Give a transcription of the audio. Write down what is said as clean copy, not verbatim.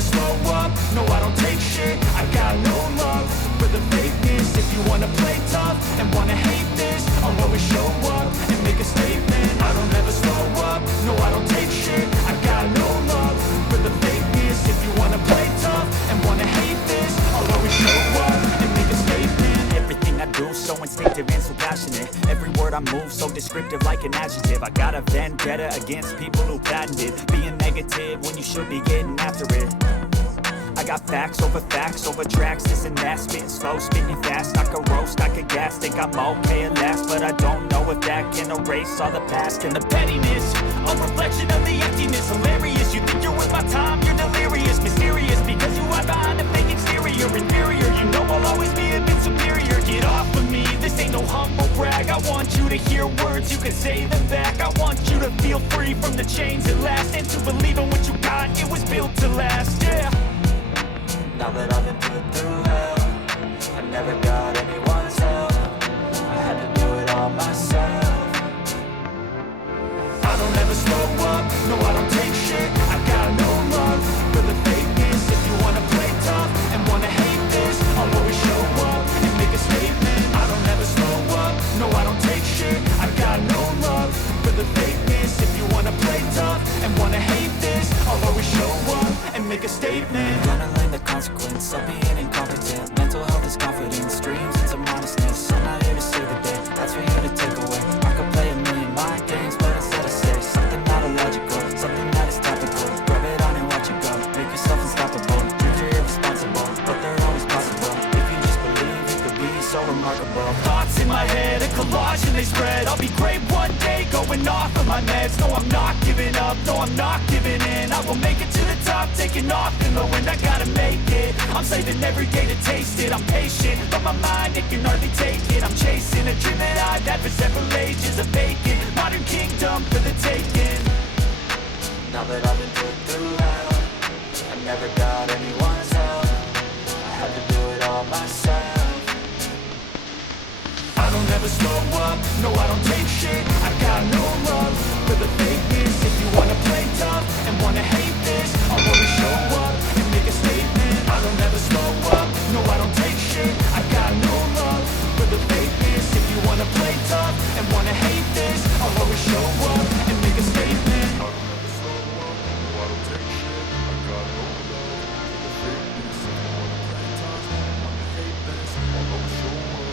never slow up, no I don't take shit. I got no love for the fakeness. If you wanna play tough and wanna hate this, I'll always show up and make a statement. I don't ever slow up, no I don't take shit. I got no love for the fakeness. If you wanna play tough and wanna hate this, I'll always show up and make a statement. Everything I do so instinctive and so passionate. Every word I move so descriptive like an adjective. I got a vendetta against people who patented being negative when you should be getting after it. I got facts over tracks, this and that. Spitting slow, spitting fast, I could roast, I could gas. Think I'm okay at last, but I don't know if that can erase all the past. And the pettiness, a reflection of the emptiness. Hilarious, you think you're worth my time, you're delirious. Mysterious, because you hide behind a fake exterior. Inferior, you know I'll always be a bit superior. Get off of me, this ain't no humble brag. I want you to hear words, you can say them back. I want you to feel free from the chains at last, and to believe in what you got, it was built to last, yeah. Now that I've been put through hell, I never got anyone's help. I had to do it all myself. I don't ever slow up, no I don't take shit. I got no love for the fakeness. If you wanna play tough and wanna hate this, I'll always show up and make a statement. I don't ever slow up, no I don't take shit. I got no love for the fakeness. If you wanna play tough and wanna hate this, I'll always show up and make a statement. Gonna learn the consequence of being incompetent. Mental health is confidence, dreams into modestness. I'm not here to save the day, that's for you to take away. I could play a million mind games, but instead I say something not illogical, something that is topical. Rub it on and watch it go, make yourself unstoppable. Dreams are irresponsible, but they're always possible. If you just believe, it could be so remarkable. Thoughts in my head, a collage and they spread. I'll be great one day, going off of my meds. No, I'm not giving up, no, I'm not giving in. I will make it to the top, taking off in the wind. I gotta make it, I'm saving every day to taste it. I'm patient, but my mind, it can hardly take it. I'm chasing a dream that I've had for several ages. A vacant, modern kingdom for the taking. Now that I've been put through hell, I never got anyone's help. I had to do it all myself. I don't ever slow up, no I don't take shit. I got no love for the fakeness. If you wanna play tough and wanna hate this, I'll always show up and make a statement. I don't ever slow up, no I don't take shit. I got no love for the fakeness. If you wanna play tough and wanna hate this, I'll always show up and make a statement. I don't ever slow up, no I don't take shit. I got no love for the fakeness. If you wanna play tough and wanna hate this, I'll always show up.